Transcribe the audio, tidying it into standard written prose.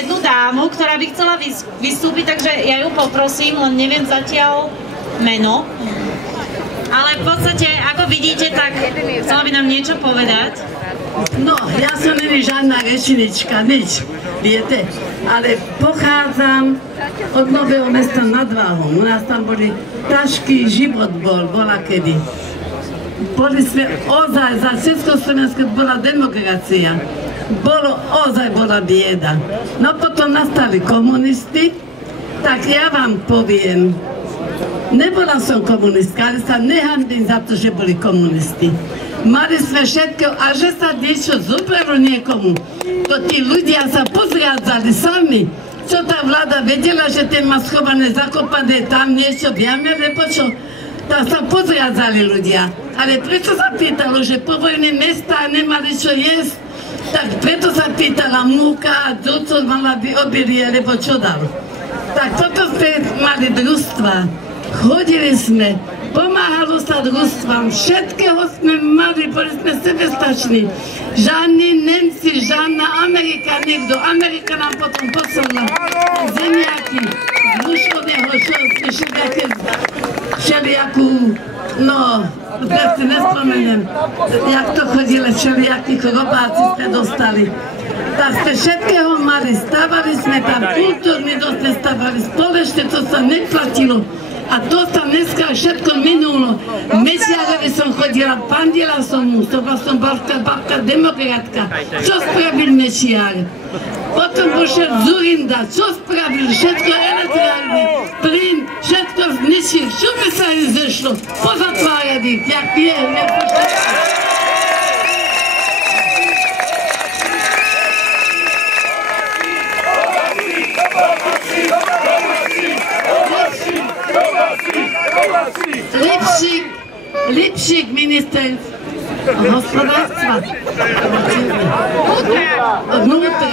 jednu dámu, ktorá by chcela vystúpiť, takže ja ju poprosím, len neviem zatiaľ meno. Ale v podstate, ako vidíte, tak chcela by nám niečo povedať. No, ja som není žiadna rečnička, nič, viete, ale pochádzam od Nového Mesta nad Váhom. U nás tam boli ťažký život bola kedy. Boli sme ozaj, za Československo bola demokracia. Bola bieda. No potom nastali komunisti, tak ja vám poviem, nebola som komunistka, ale sa nehanbím za to, že boli komunisti. Mali sme všetko, a že sa niečo zobralo niekomu, to tí ľudia sa pozriadzali sami. Čo tá vláda vedela, že ten má schované, zakopané tam niečo v jame, lebo čo? Tak sa pozriadzali ľudia. Ale prečo sa pýtalo, že po vojne mesta nemali čo jesť? Tak preto sa pýtala múka a co mala by obilie, lebo čo dal. Tak toto sme mali družstva. Chodili sme, pomáhalo sa družstvám, všetkého sme mali, boli sme sebestační. Žiadni Nemci, žiadna Amerika, niekto. Amerika nám potom poslala zemiaky z Ruškového, všelijakú, no, ja si nespomenem, jak to chodili, všelijakých robáci sme dostali. Tak sme všetkého mali, stávali sme tam kultúrne, sme stávali spoločne, to sa neplatilo. A to sa dneska všetko minulo. V Mečiarovi som chodila, pandila som mu, som babka demokratka. Čo spravil Mečiar? Potom pošiel Zurinda, čo spravil? Všetko elektrárne, plyn, všetko zničil. Čo by sa im zešlo? Pozatvárali, jak je, Lipšík minister hospodárstva. Vnútra.